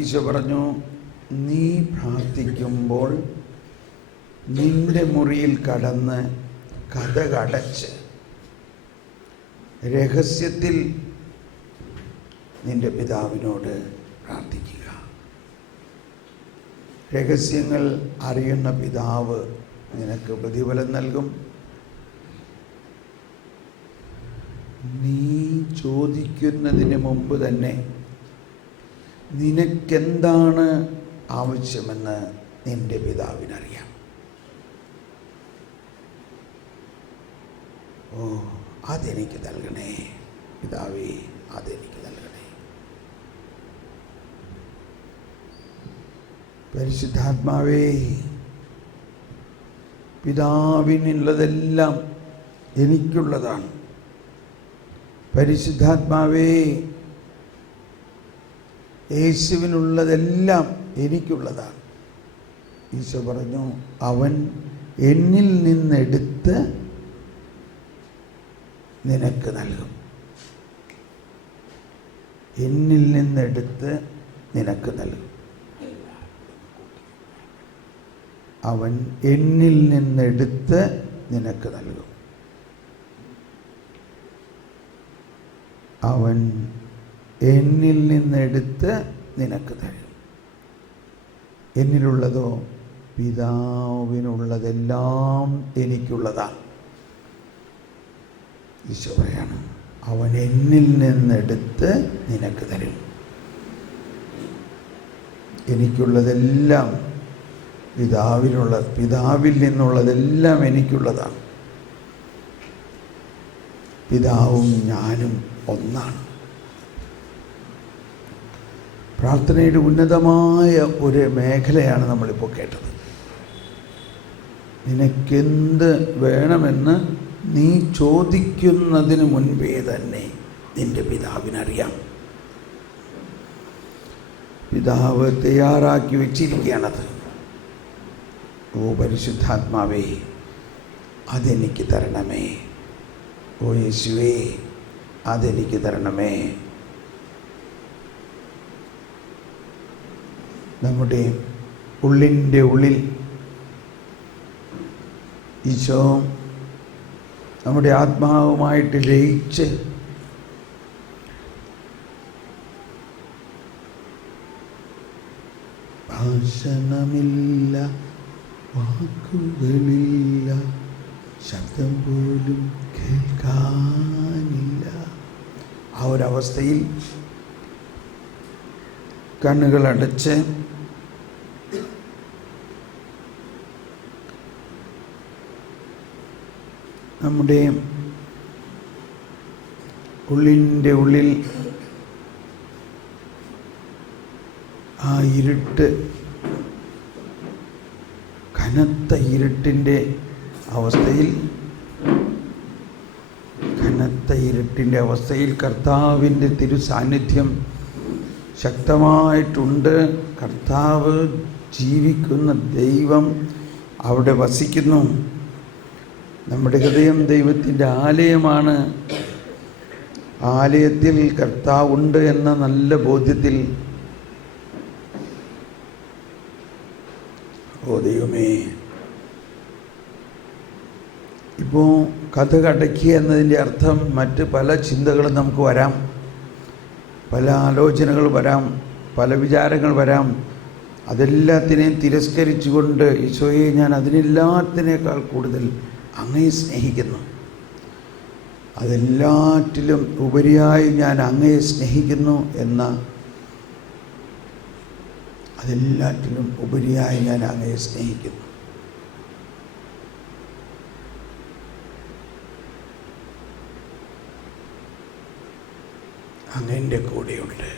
ഈശോ പറഞ്ഞു, നീ പ്രാർത്ഥിക്കുമ്പോൾ നിന്റെ മുറിയിൽ കടന്ന് കതകടച്ച് രഹസ്യത്തിൽ നിന്റെ പിതാവിനോട് പ്രാർത്ഥിക്കുക. രഹസ്യങ്ങൾ അറിയുന്ന പിതാവ് നിനക്ക് പ്രതിഫലം നൽകും. നീ ചോദിക്കുന്നതിന് മുമ്പ് തന്നെ നിനക്കെന്താണ് ആവശ്യമെന്ന് നിന്റെ പിതാവിനറിയാം. ഓ, അതെനിക്ക് നൽകണേ പിതാവേ, അതെനിക്ക് നൽകണേ. പരിശുദ്ധാത്മാവേ, പിതാവിനുള്ളതെല്ലാം എനിക്കുള്ളതാണ്. പരിശുദ്ധാത്മാവേ, യേശുവിനുള്ളതെല്ലാം എനിക്കുള്ളതാണ്. ഈശോ പറഞ്ഞു, അവൻ എന്നിൽ നിന്നെടുത്ത് നിനക്ക് നൽകും. എന്നിൽ നിന്നെടുത്ത് നിനക്ക് നൽകും. അവൻ എന്നിൽ നിന്നെടുത്ത് നിനക്ക് നൽകും. അവൻ എന്നിൽ നിന്നെടുത്ത് നിനക്ക് തരും. എന്നിലുള്ളതോ പിതാവിനുള്ളതെല്ലാം എനിക്കുള്ളതാണ്. ഈശോ പറയാണ്, അവൻ എന്നിൽ നിന്നെടുത്ത് നിനക്ക് തരും. എനിക്കുള്ളതെല്ലാം പിതാവിൽ നിന്നുള്ളതെല്ലാം എനിക്കുള്ളതാണ്. പിതാവും ഞാനും ഒന്നാണ്. പ്രാർത്ഥനയുടെ ഉന്നതമായ ഒരു മേഖലയാണ് നമ്മളിപ്പോൾ കേട്ടത്. നിനക്കെന്ത് വേണമെന്ന് നീ ചോദിക്കുന്നതിന് മുൻപേ തന്നെ നിന്റെ പിതാവിനറിയാം. പിതാവ് തയ്യാറാക്കി വെച്ചിരിക്കുകയാണത്. ഓ പരിശുദ്ധാത്മാവേ, അതെനിക്ക് തരണമേ. ഓ യേശുവേ, അതെനിക്ക് തരണമേ. നമ്മുടെ ഉള്ളിൻ്റെ ഉള്ളിൽ ഈശോ നമ്മുടെ ആത്മാവുമായിട്ട് ലയിച്ച് ഭാഷണമില്ല, വാക്കുകളില്ല, ശബ്ദം പോലും കേൾക്കാനില്ല. ആ ഒരവസ്ഥയിൽ കണ്ണുകളടച്ച് നമ്മുടെ ഉള്ളിൻ്റെ ഉള്ളിൽ ആ ഇരുട്ട്, കനത്ത ഇരുട്ടിൻ്റെ അവസ്ഥയിൽ കർത്താവിൻ്റെ തിരുസാന്നിധ്യം ശക്തമായിട്ടുണ്ട്. കർത്താവ് ജീവിക്കുന്ന ദൈവം അവിടെ വസിക്കുന്നു. നമ്മുടെ ഹൃദയം ദൈവത്തിൻ്റെ ആലയമാണ്. ആലയത്തിൽ കർത്താവുണ്ട് എന്ന നല്ല ബോധ്യത്തിൽ, ഓ ദൈവമേ, ഇപ്പോൾ കതകടക്കുക എന്നതിൻ്റെ അർത്ഥം മറ്റ് പല ചിന്തകളും നമുക്ക് വരാം, പല ആലോചനകൾ വരാം, പല വിചാരങ്ങൾ വരാം. അതെല്ലാത്തിനെയും തിരസ്കരിച്ചുകൊണ്ട് ഈശോയെ, ഞാൻ അതിനെല്ലാത്തിനേക്കാൾ കൂടുതൽ അങ്ങയെ സ്നേഹിക്കുന്നു, അതെല്ലാറ്റിലും ഉപരിയായി ഞാൻ അങ്ങയെ സ്നേഹിക്കുന്നു എന്ന, അതെല്ലാറ്റിലും ഉപരിയായി ഞാൻ അങ്ങയെ സ്നേഹിക്കുന്നു. അങ്ങൻ്റെ കൂടെയുണ്ട്.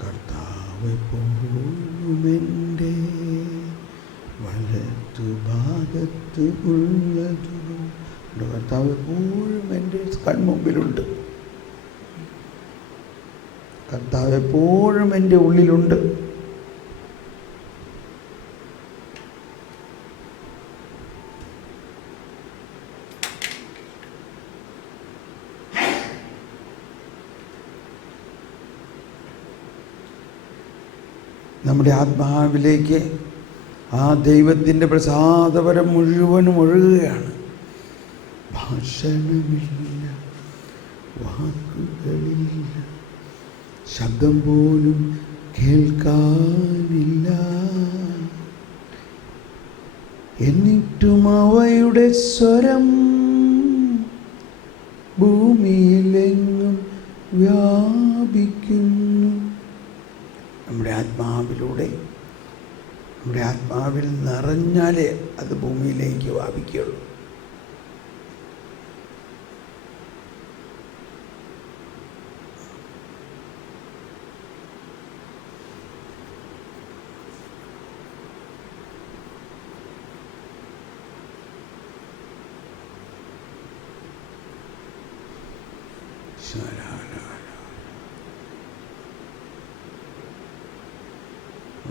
കർത്താവ് എപ്പോഴുമെൻ്റെ വലത്തുഭാഗത്ത് ഉള്ളതു. കർത്താവ് എപ്പോഴും എൻ്റെ കൺമുമ്പിലുണ്ട്. കർത്താവ് എപ്പോഴും എൻ്റെ ഉള്ളിലുണ്ട്. നമ്മുടെ ആത്മാവിലേക്ക് ആ ദൈവത്തിൻ്റെ പ്രസാദപരം മുഴുവനും ഒഴുകുകയാണ്. ഭാഷണമില്ല, വാക്കുകളില്ല, ശബ്ദം പോലും കേൾക്കാനില്ല, എന്നിട്ടും അവയുടെ സ്വരം ഭൂമിയിലെങ്ങും വ്യാപിക്കുന്നു. നമ്മുടെ ആത്മാവിലൂടെ, നമ്മുടെ ആത്മാവിൽ നിറഞ്ഞാലേ അത് ഭൂമിയിലേക്ക് വ്യാപിക്കുകയുള്ളൂ.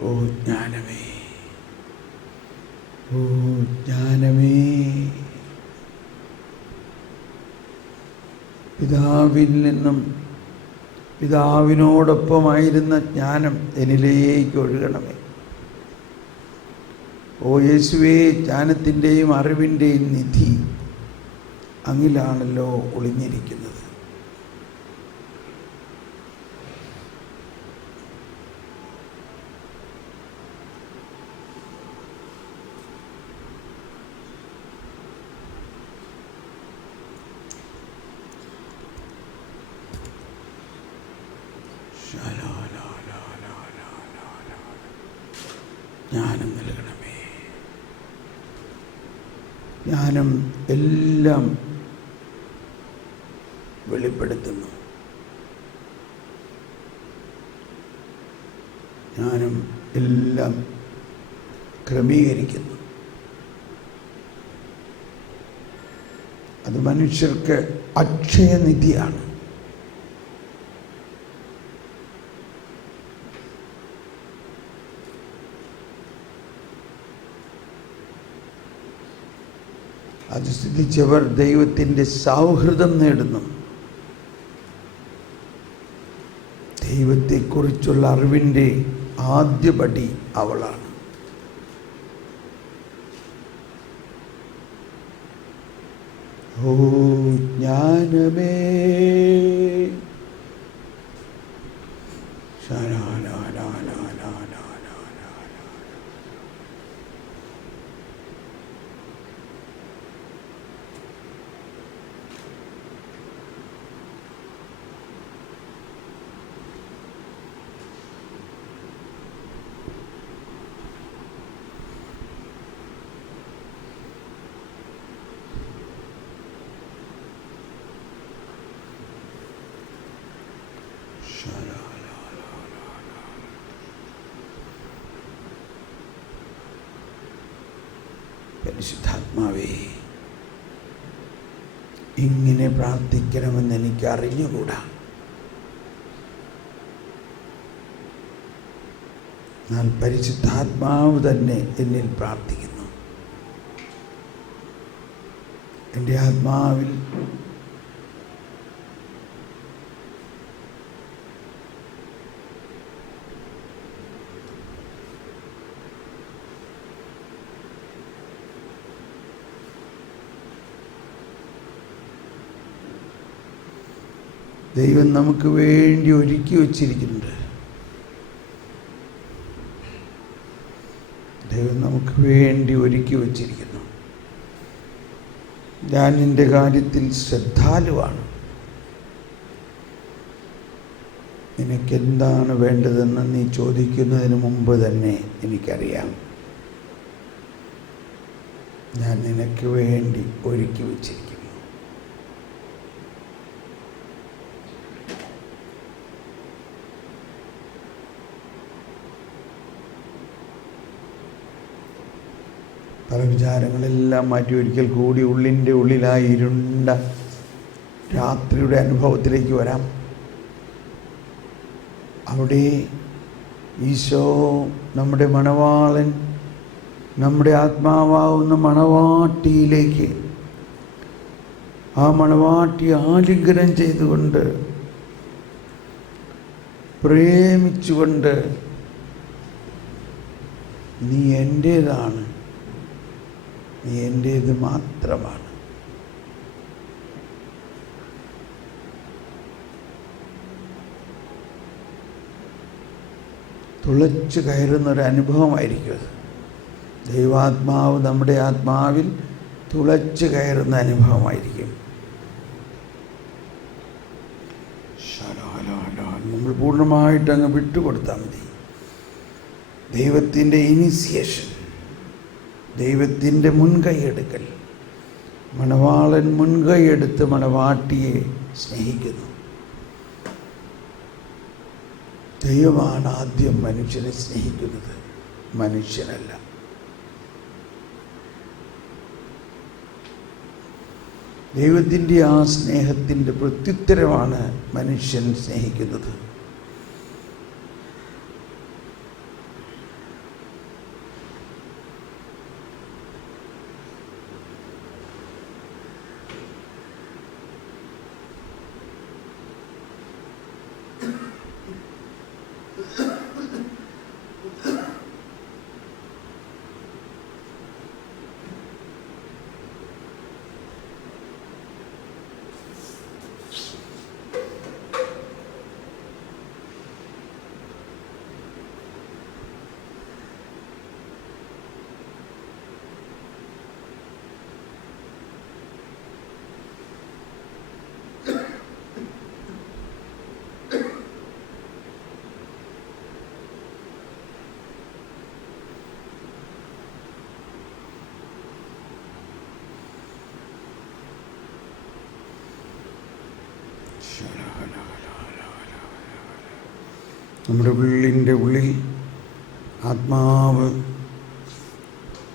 ഓ ജ്ഞാനമേ, ഓ ജ്ഞാനമേ, പിതാവിൽ നിന്നും പിതാവിനോടൊപ്പമായിരുന്ന ജ്ഞാനം എന്നിലേക്ക് ഒഴുകണമേ. ഓ യേശുവേ, ജ്ഞാനത്തിൻ്റെയും അറിവിൻ്റെയും നിധി അങ്ങിലാണല്ലോ ഒളിഞ്ഞിരിക്കുന്നത്. ജ്ഞാനം നൽകണമേ. ജ്ഞാനം എല്ലാം വെളിപ്പെടുത്തുന്നു. ജ്ഞാനം എല്ലാം ക്രമീകരിക്കുന്നു. അത് മനുഷ്യർക്ക് അക്ഷയനിധിയാണ്. അത് സിദ്ധിച്ചവർ ദൈവത്തിൻ്റെ സൗഹൃദം നേടുന്നു. ദൈവത്തെക്കുറിച്ചുള്ള അറിവിൻ്റെ ആദ്യപടി അവളാണ്. ഓ ജ്ഞാനമേ, പരിശുദ്ധാത്മാവേ, ഇങ്ങനെ പ്രാർത്ഥിക്കണമെന്ന് എനിക്ക് അറിഞ്ഞുകൂടാ. എന്നാൽ പരിശുദ്ധാത്മാവ് തന്നെ എന്നിൽ പ്രാർത്ഥിക്കുന്നു. എൻ്റെ ആത്മാവിൽ ദൈവം നമുക്ക് വേണ്ടി ഒരുക്കി വച്ചിരിക്കുന്നുണ്ട്. ദൈവം നമുക്ക് വേണ്ടി ഒരുക്കി വച്ചിരിക്കുന്നു. ഞാൻ നിൻ്റെ കാര്യത്തിൽ ശ്രദ്ധാലുവാണ്. നിനക്കെന്താണ് വേണ്ടതെന്ന് നീ ചോദിക്കുന്നതിന് മുമ്പ് തന്നെ എനിക്കറിയാം. ഞാൻ നിനക്ക് വേണ്ടി ഒരുക്കി വച്ചിരിക്കുന്നു. പല വിചാരങ്ങളെല്ലാം മാറ്റി ഒരിക്കൽ കൂടി ഉള്ളിൻ്റെ ഉള്ളിലായി ഇരുണ്ട രാത്രിയുടെ അനുഭവത്തിലേക്ക് വരാം. അവിടെ ഈശോ നമ്മുടെ മണവാളൻ, നമ്മുടെ ആത്മാവാവുന്ന മണവാട്ടിയിലേക്ക്, ആ മണവാട്ടി ആലിംഗനം ചെയ്തുകൊണ്ട് പ്രേമിച്ചുകൊണ്ട് നീ എൻ്റേതാണ്, നീ എൻ്റേത് മാത്രമാണ്. തുളച്ചു കയറുന്നൊരനുഭവമായിരിക്കും അത്. ദൈവാത്മാവ് നമ്മുടെ ആത്മാവിൽ തുളച്ചു കയറുന്ന അനുഭവമായിരിക്കും. നമ്മൾ പൂർണ്ണമായിട്ട് അങ്ങ് വിട്ടുകൊടുത്താൽ മതി. ദൈവത്തിൻ്റെ ഇനിസിയേഷൻ, ദൈവത്തിൻ്റെ മുൻകൈയെടുക്കൽ. മണവാളൻ മുൻകൈയെടുത്ത് മണവാട്ടിയെ സ്നേഹിക്കുന്നു. ദൈവമാണ് ആദ്യം മനുഷ്യനെ സ്നേഹിക്കുന്നത്, മനുഷ്യനല്ല. ദൈവത്തിൻ്റെ ആ സ്നേഹത്തിൻ്റെ പ്രത്യുത്തരമാണ് മനുഷ്യൻ സ്നേഹിക്കുന്നത്. നമ്മുടെ ഉള്ളിൻ്റെ ഉള്ളിൽ ആത്മാവ്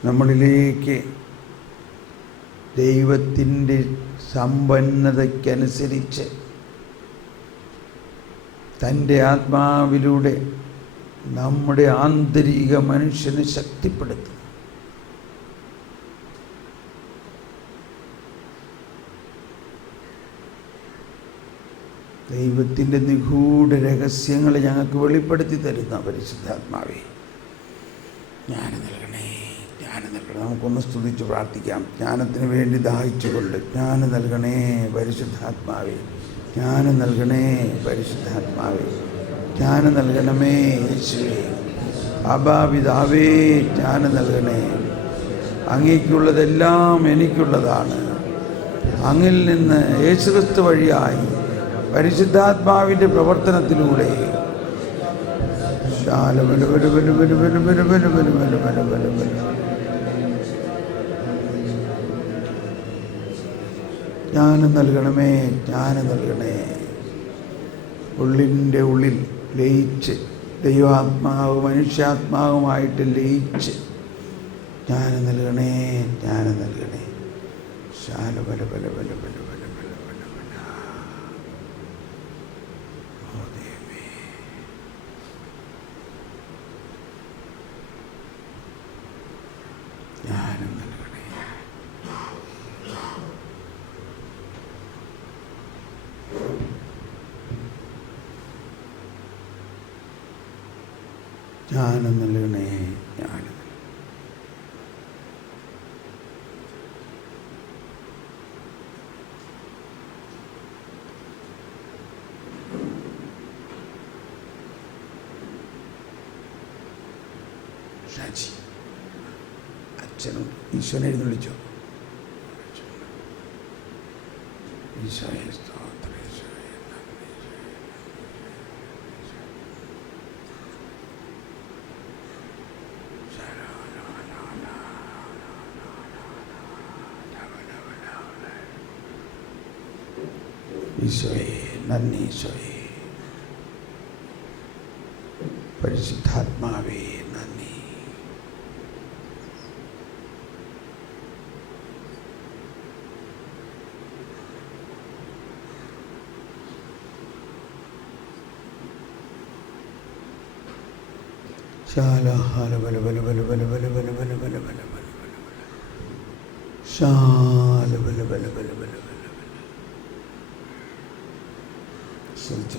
നമ്മളിലേക്ക് ദൈവത്തിൻ്റെ സമ്പന്നതയ്ക്കനുസരിച്ച് തൻ്റെ ആത്മാവിലൂടെ നമ്മുടെ ആന്തരിക മനുഷ്യനെ ശക്തിപ്പെടുത്തും. ദൈവത്തിൻ്റെ നിഗൂഢ രഹസ്യങ്ങളെ ഞങ്ങൾക്ക് വെളിപ്പെടുത്തി തരുന്ന പരിശുദ്ധാത്മാവേ, ജ്ഞാനം നൽകണേ, ജ്ഞാനം നൽകണേ. നമുക്കൊന്ന് സ്തുതിച്ച് പ്രാർത്ഥിക്കാം. ജ്ഞാനത്തിന് വേണ്ടി ദാഹിച്ചുകൊണ്ട് ജ്ഞാനം നൽകണേ പരിശുദ്ധാത്മാവേ, ജ്ഞാനം നൽകണേ പരിശുദ്ധാത്മാവേ, ജ്ഞാനം നൽകണമേ യേശുവേ. അബാ പിതാവേ, ജ്ഞാനം നൽകണേ. അങ്ങേക്കുള്ളതെല്ലാം എനിക്കുള്ളതാണ്. അങ്ങിൽ നിന്ന് യേശുക്രിസ്തു വഴിയായി പരിശുദ്ധാത്മാവിൻ്റെ പ്രവർത്തനത്തിലൂടെ ജ്ഞാനം നൽകണമേ, ജ്ഞാനം നൽകണേ. ഉള്ളിൻ്റെ ഉള്ളിൽ ലയിച്ച് ദൈവാത്മാവ് മനുഷ്യാത്മാവുമായിട്ട് ലയിച്ച് ജ്ഞാനം നൽകണേ, ജ്ഞാനം നൽകണേ. ജ്ഞാനം നൽകണേ. ജ്ഞാനം നൽകണേ, ജ്ഞാനം. ഷാജി അച്ഛനും ഈശോനെ എഴുന്നള്ളിച്ചോ. ഈശോയെ സ്തോത്രം, ഈശോയെ നന്ദി. ഈശോയെ നന്ദി, ഈശോയെ. പരിശുദ്ധാത്മാവേ നന്ദി.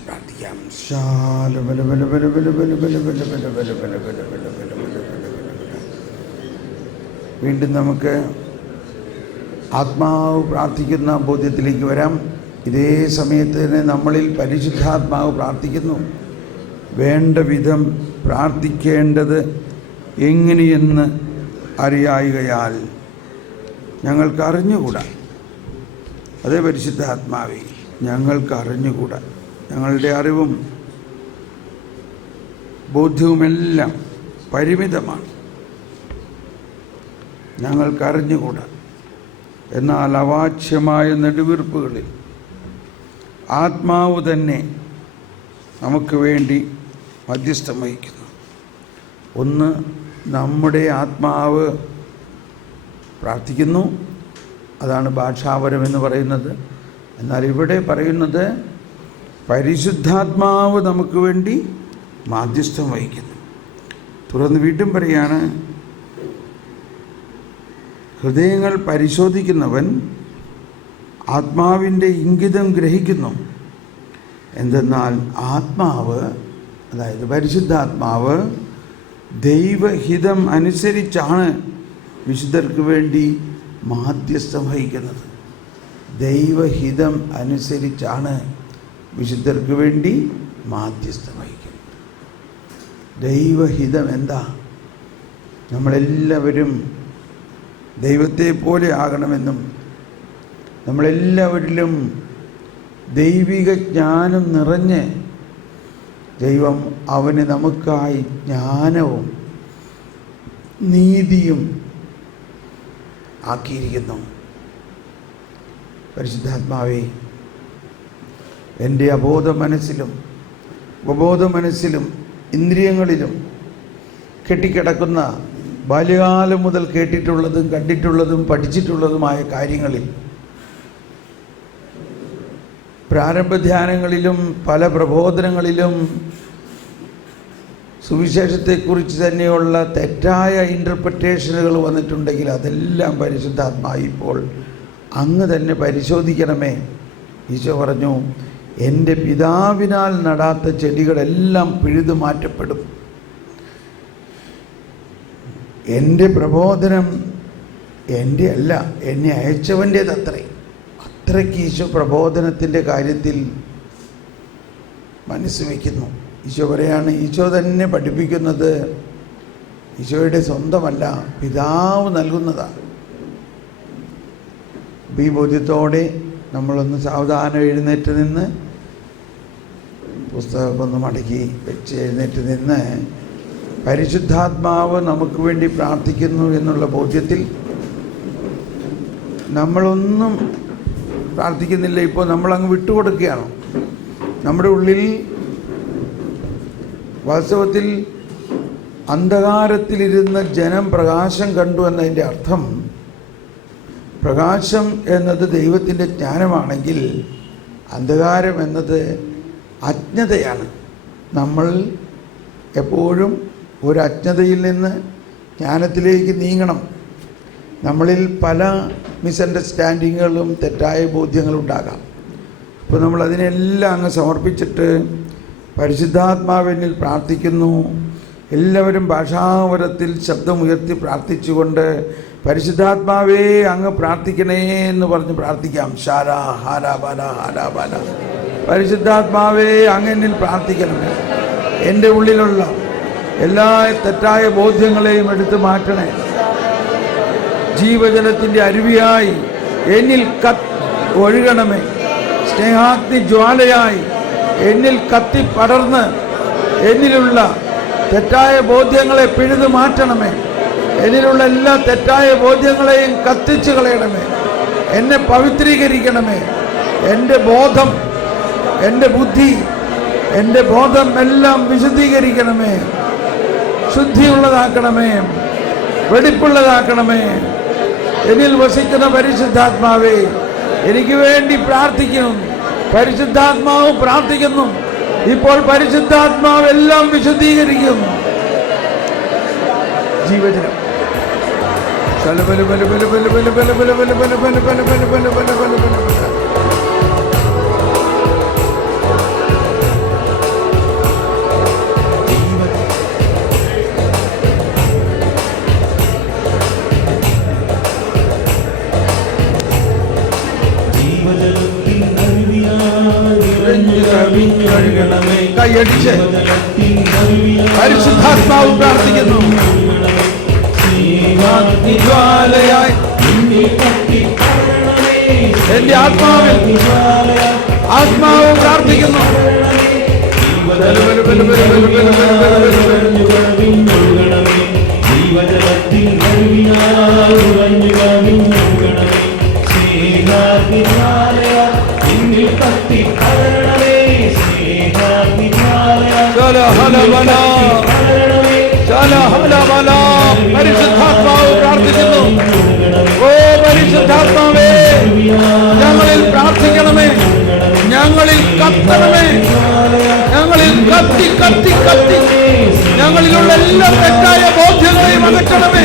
പ്രാർത്ഥിക്കാം. വീണ്ടും നമുക്ക് ആത്മാവ് പ്രാർത്ഥിക്കുന്ന ബോധ്യത്തിലേക്ക് വരാം. ഇതേ സമയത്ത് തന്നെ നമ്മളിൽ പരിശുദ്ധാത്മാവ് പ്രാർത്ഥിക്കുന്നു. വേണ്ട വിധം പ്രാർത്ഥിക്കേണ്ടത് എങ്ങനെയെന്ന് അറിയായികയാൽ ഞങ്ങൾക്ക് അറിഞ്ഞുകൂടാ. അതേ പരിശുദ്ധാത്മാവേ, ഞങ്ങൾക്ക് അറിഞ്ഞുകൂടാ. ഞങ്ങളുടെ അറിവും ബോധ്യവുമെല്ലാം പരിമിതമാണ്. ഞങ്ങൾക്കറിഞ്ഞുകൂടാ. എന്നാൽ അവാച്യമായ നെടുവീർപ്പുകളിൽ ആത്മാവ് തന്നെ നമുക്ക് വേണ്ടി മധ്യസ്ഥം വഹിക്കുന്നു. ഒന്ന്, നമ്മുടെ ആത്മാവ് പ്രാർത്ഥിക്കുന്നു, അതാണ് ഭാഷാപരം എന്ന് പറയുന്നത്. എന്നാൽ ഇവിടെ പറയുന്നത് പരിശുദ്ധാത്മാവ് നമുക്ക് വേണ്ടി മാധ്യസ്ഥം വഹിക്കുന്നു. തുടർന്ന് വീണ്ടും പറയാണ്, ഹൃദയങ്ങൾ പരിശോധിക്കുന്നവൻ ആത്മാവിൻ്റെ ഇംഗിതം ഗ്രഹിക്കുന്നു. എന്തെന്നാൽ ആത്മാവ്, അതായത് പരിശുദ്ധാത്മാവ്, ദൈവഹിതം അനുസരിച്ചാണ് വിശുദ്ധർക്ക് വേണ്ടി മാധ്യസ്ഥം വഹിക്കുന്നത്. ദൈവഹിതം അനുസരിച്ചാണ് വിശുദ്ധർക്ക് വേണ്ടി മാധ്യസ്ഥം വഹിക്കുന്നത്. ദൈവഹിതം എന്താ? നമ്മളെല്ലാവരും ദൈവത്തെ പോലെ ആകണമെന്നും നമ്മളെല്ലാവരിലും ദൈവിക ജ്ഞാനം നിറഞ്ഞ് ദൈവം അവന് നമുക്കായി ജ്ഞാനവും നീതിയും ആക്കിയിരിക്കുന്നു. പരിശുദ്ധാത്മാവേ, എൻ്റെ അബോധ മനസ്സിലും ഉപബോധ മനസ്സിലും ഇന്ദ്രിയങ്ങളിലും കെട്ടിക്കിടക്കുന്ന ബാല്യകാലം മുതൽ കേട്ടിട്ടുള്ളതും കണ്ടിട്ടുള്ളതും പഠിച്ചിട്ടുള്ളതുമായ കാര്യങ്ങളിൽ പ്രാരംഭധ്യാനങ്ങളിലും പല പ്രബോധനങ്ങളിലും സുവിശേഷത്തെക്കുറിച്ച് തന്നെയുള്ള തെറ്റായ ഇൻ്റർപ്രിറ്റേഷനുകൾ വന്നിട്ടുണ്ടെങ്കിൽ അതെല്ലാം പരിശുദ്ധാത്മാവ് ഇപ്പോൾ അങ്ങ് തന്നെ പരിശോധിക്കണമേ. ഈശോ പറഞ്ഞു, എൻ്റെ പിതാവിനാൽ നടാത്ത ചെടികളെല്ലാം പിഴുതു മാറ്റപ്പെടും. എൻ്റെ പ്രബോധനം എൻ്റെ അല്ല, എന്നെ അയച്ചവൻ്റേതത്രേ. അത്രയ്ക്ക് ഈശോ പ്രബോധനത്തിൻ്റെ കാര്യത്തിൽ മനസ്സ് വയ്ക്കുന്നു. ഈശോ പറയാണ്, ഈശോ തന്നെ പഠിപ്പിക്കുന്നത് ഈശോയുടെ സ്വന്തമല്ല, പിതാവ് നൽകുന്നതാണ്. ഈ ബോധ്യത്തോടെ നമ്മളൊന്ന് സാവധാനം എഴുന്നേറ്റ് നിന്ന് പുസ്തകമൊക്കെ ഒന്ന് മടക്കി വെച്ച് എഴുന്നേറ്റ് നിന്ന് പരിശുദ്ധാത്മാവ് നമുക്ക് വേണ്ടി പ്രാർത്ഥിക്കുന്നു എന്നുള്ള ബോധ്യത്തിൽ നമ്മളൊന്നും പ്രാർത്ഥിക്കുന്നില്ല. ഇപ്പോൾ നമ്മളങ്ങ് വിട്ടുകൊടുക്കുകയാണ്. നമ്മുടെ ഉള്ളിൽ വാസ്തവത്തിൽ അന്ധകാരത്തിലിരുന്ന ജനം പ്രകാശം കണ്ടു എന്നതിൻ്റെ അർത്ഥം, പ്രകാശം എന്നത് ദൈവത്തിൻ്റെ ജ്ഞാനമാണെങ്കിൽ അന്ധകാരം എന്നത് അജ്ഞതയാണ്. നമ്മൾ എപ്പോഴും ഒരു അജ്ഞതയിൽ നിന്ന് ജ്ഞാനത്തിലേക്ക് നീങ്ങണം. നമ്മളിൽ പല മിസ്അണ്ടർസ്റ്റാൻഡിങ്ങുകളും തെറ്റായ ബോധ്യങ്ങളും ഉണ്ടാകാം. അപ്പോൾ നമ്മളതിനെല്ലാം അങ്ങ് സമർപ്പിച്ചിട്ട് പരിശുദ്ധാത്മാവിനിൽ പ്രാർത്ഥിക്കുന്നു. എല്ലാവരും ഭാഷാവരത്തിൽ ശബ്ദമുയർത്തി പ്രാർത്ഥിച്ചുകൊണ്ട് പരിശുദ്ധാത്മാവേ അങ്ങ് പ്രാർത്ഥിക്കണേ എന്ന് പറഞ്ഞ് പ്രാർത്ഥിക്കാം. ഷാരാ ഹാരാ ബാല ഹാരാ ബാല. പരിശുദ്ധാത്മാവേ അങ്ങനിൽ പ്രാർത്ഥിക്കണമേ. എൻ്റെ ഉള്ളിലുള്ള എല്ലാ തെറ്റായ ബോധ്യങ്ങളെയും എടുത്തു മാറ്റണേ. ജീവജലത്തിൻ്റെ അരുവിയായി എന്നിൽ ഒഴുകണമേ. സ്നേഹാഗ്നി ജ്വാലയായി എന്നിൽ കത്തി പടർന്ന് എന്നിലുള്ള തെറ്റായ ബോധ്യങ്ങളെ പിഴുതു മാറ്റണമേ. എന്നിലുള്ള എല്ലാ തെറ്റായ ബോധ്യങ്ങളെയും കത്തിച്ചു കളയണമേ. എന്നെ പവിത്രീകരിക്കണമേ. എൻ്റെ ബോധം, എൻ്റെ ബുദ്ധി, എൻ്റെ ബോധം എല്ലാം വിശുദ്ധീകരിക്കണമേ. ശുദ്ധിയുള്ളതാക്കണമേ, വെടിപ്പുള്ളതാക്കണമേ. എന്നിൽ വസിക്കുന്ന പരിശുദ്ധാത്മാവേ, എനിക്ക് വേണ്ടി പ്രാർത്ഥിക്കുന്നു. പരിശുദ്ധാത്മാവ് പ്രാർത്ഥിക്കുന്നു. ഇപ്പോൾ പരിശുദ്ധാത്മാവ് എല്ലാം വിശുദ്ധീകരിക്കും. ജീവജലം കൈയടിച്ച് പരിശുദ്ധാത്മാവ് പ്രാർത്ഥിക്കുന്നു. ജ്വാലയായി എന്റെ ആത്മാവിൽ ആത്മാവ് പ്രാർത്ഥിക്കുന്നു. പരിശുദ്ധാത്മാവ് പ്രാർത്ഥിക്കുന്നു. ഓ പരിശുദ്ധാത്മാവേ, ഞങ്ങളിൽ പ്രാർത്ഥിക്കണമേ, ഞങ്ങളിൽ കത്തണമേ, ഞങ്ങളിൽ കത്തി കത്തി കത്തി ഞങ്ങളിലുള്ള എല്ലാ തെറ്റായ ബോധ്യങ്ങളെയും അകറ്റണമേ.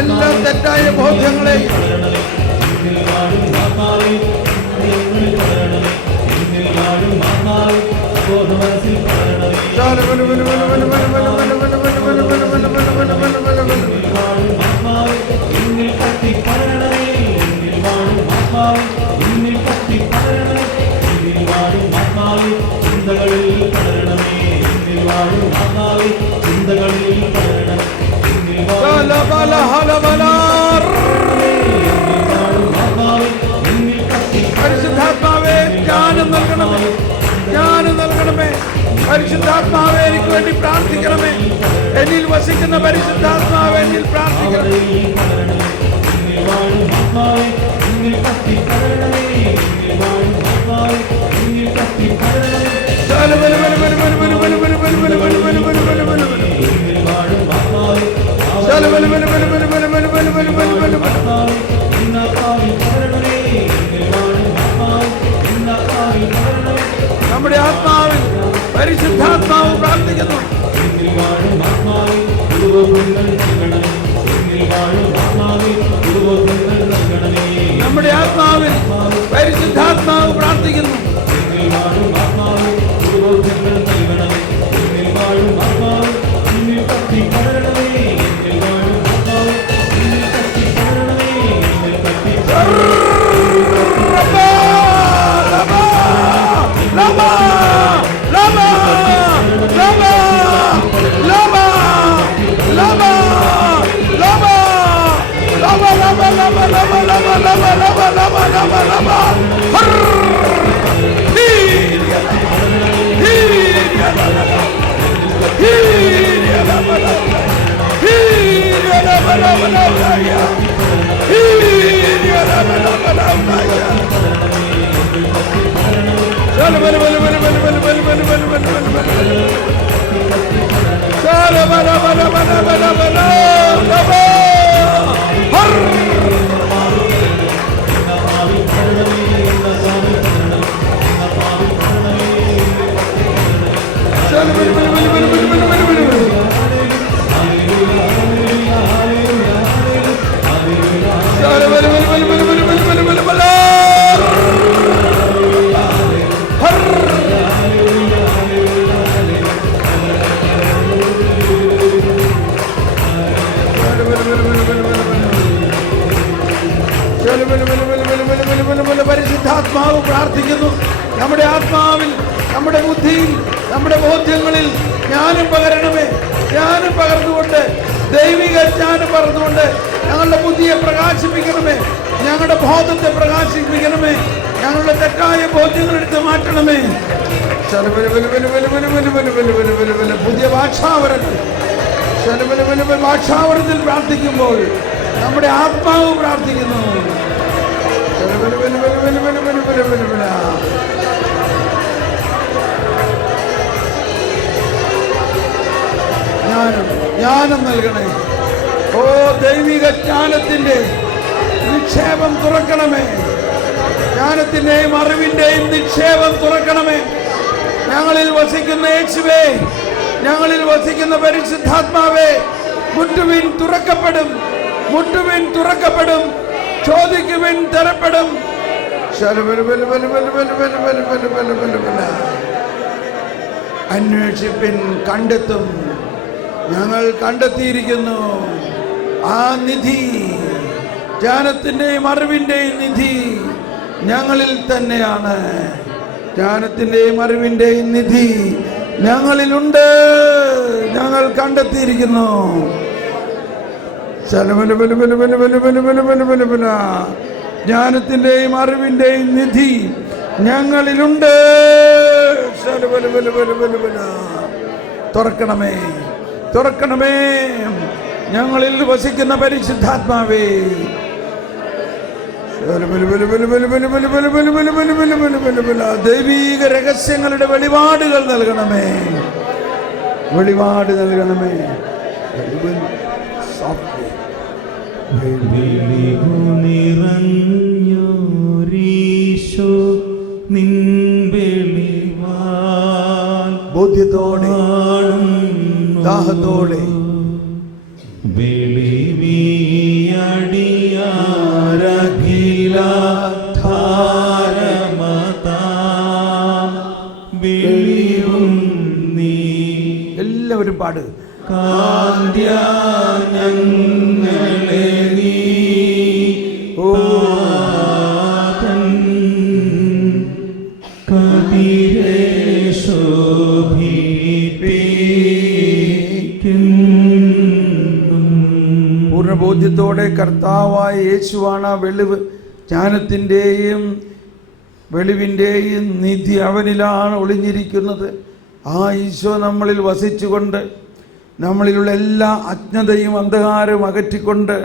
എല്ലാ തെറ്റായ ബോധ്യങ്ങളെ പരിശുദ്ധാത്മാവേ ജ്ഞാനം നൽകണമേ, ജ്ഞാനം നൽകണമേ. പരിശുദ്ധാത്മാവേ എനിക്ക് വേണ്ടി പ്രാർത്ഥിക്കണമേ. എന്നിൽ വസിക്കുന്ന പരിശുദ്ധാത്മാവേ എന്നിൽ പ്രാർത്ഥിക്കണമേ. നമ്മുടെ ആത്മാവിൽ പരിശുദ്ധാത്മാവ് പ്രാർത്ഥിക്കുന്നു. നമ്മുടെ ആത്മാവിൽ പരിശുദ്ധാത്മാവ് പ്രാർത്ഥിക്കുന്നു. പരിശുദ്ധാത്മാവ് പ്രാർത്ഥിക്കുന്നു. നമ്മുടെ ആത്മാവിൽ, നമ്മുടെ ബുദ്ധിയിൽ, നമ്മുടെ ബോധ്യങ്ങളിൽ ജ്ഞാനം പകരണമേ. ജ്ഞാനം പകർന്നുകൊണ്ട്, ദൈവിക ജ്ഞാനം പകർന്നുകൊണ്ട് ഞങ്ങളുടെ ബുദ്ധിയെ പ്രകാശിപ്പിക്കണമേ, ഞങ്ങളുടെ ബോധത്തെ പ്രകാശിപ്പിക്കണമേ. ഞങ്ങളുടെ തെറ്റായ ബോധ്യങ്ങൾ എടുത്ത് മാറ്റണമേ. പുതിയ ഭാഷാവരത്തിൽ പ്രാർത്ഥിക്കുമ്പോൾ നമ്മുടെ ആത്മാവ് പ്രാർത്ഥിക്കുന്നു. ജ്ഞാനം നൽകണേ. ഓ ദൈവിക ജ്ഞാനത്തിന്റെ നിക്ഷേപം തുറക്കണമേ. ജ്ഞാനത്തിന്റെയും അറിവിന്റെയും നിക്ഷേപം തുറക്കണമേ. ഞങ്ങളിൽ വസിക്കുന്ന യേശുവേ, ഞങ്ങളിൽ വസിക്കുന്ന പരിശുദ്ധാത്മാവേ, മുട്ടുവിൻ തുറക്കപ്പെടും, മുട്ടുവിൻ തുറക്കപ്പെടും, ചോദിക്കുവിൻ തരപ്പെടും. അന്വേഷിപ്പിൻ കണ്ടെത്തും. ഞങ്ങൾ കണ്ടെത്തിയിരിക്കുന്നു ആ നിധി, ജ്ഞാനത്തിന്റെയും അറിവിന്റെയും നിധി ഞങ്ങളിൽ തന്നെയാണ്. ജ്ഞാനത്തിന്റെയും അറിവിന്റെയും നിധി ഞങ്ങളിലുണ്ട്. ഞങ്ങൾ കണ്ടെത്തിയിരിക്കുന്നു. ജ്ഞാനത്തിന്റെയും അറിവിന്റെയും നിധി ഞങ്ങളിലുണ്ട്. തുറക്കണമേ, തുറക്കണമേ. ഞങ്ങളിൽ വസിക്കുന്ന പരിശുദ്ധാത്മാവേ, ദൈവീക രഹസ്യങ്ങളുടെ വെളിപാടുകൾ നൽകണമേ, വെളിപാട് നൽകണമേ. ബോധ്യത്തോടെ, ദാഹത്തോടെ എല്ലാവരും പാട്. ഞങ്ങളെ നീ പൂർണ്ണബോധ്യത്തോടെ കർത്താവായ യേശുവാണ് വെളിവ്, ജ്ഞാനത്തിൻ്റെയും വെളിവിൻ്റെയും നിധി അവനിലാണ് ഒളിഞ്ഞിരിക്കുന്നത്. ആ ഈശോ നമ്മളിൽ വസിച്ചുകൊണ്ട് നമ്മളിലുള്ള എല്ലാ അജ്ഞതയും അന്ധകാരവും അകറ്റിക്കൊണ്ട്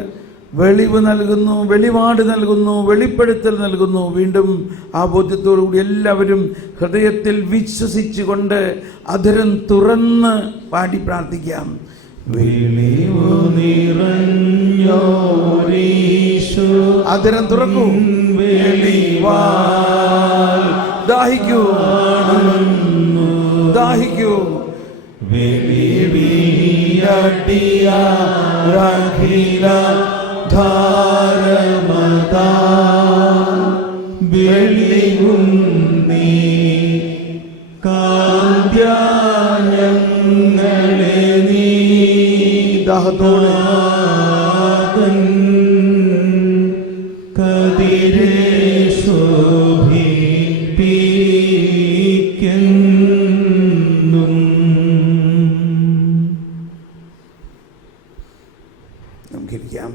വെളിവ് നൽകുന്നു, വെളിപാട് നൽകുന്നു, വെളിപ്പെടുത്തൽ നൽകുന്നു. വീണ്ടും ആ ബോധ്യത്തോടു കൂടി എല്ലാവരും ഹൃദയത്തിൽ വിശ്വസിച്ചുകൊണ്ട് അധരം തുറന്ന് പാടി പ്രാർത്ഥിക്കാം. അധരം തുറക്കൂ, ദാഹിക്കൂ, ദാഹിക്കൂ. ദാഹത്തോടെ നമുക്കിരിക്കാം.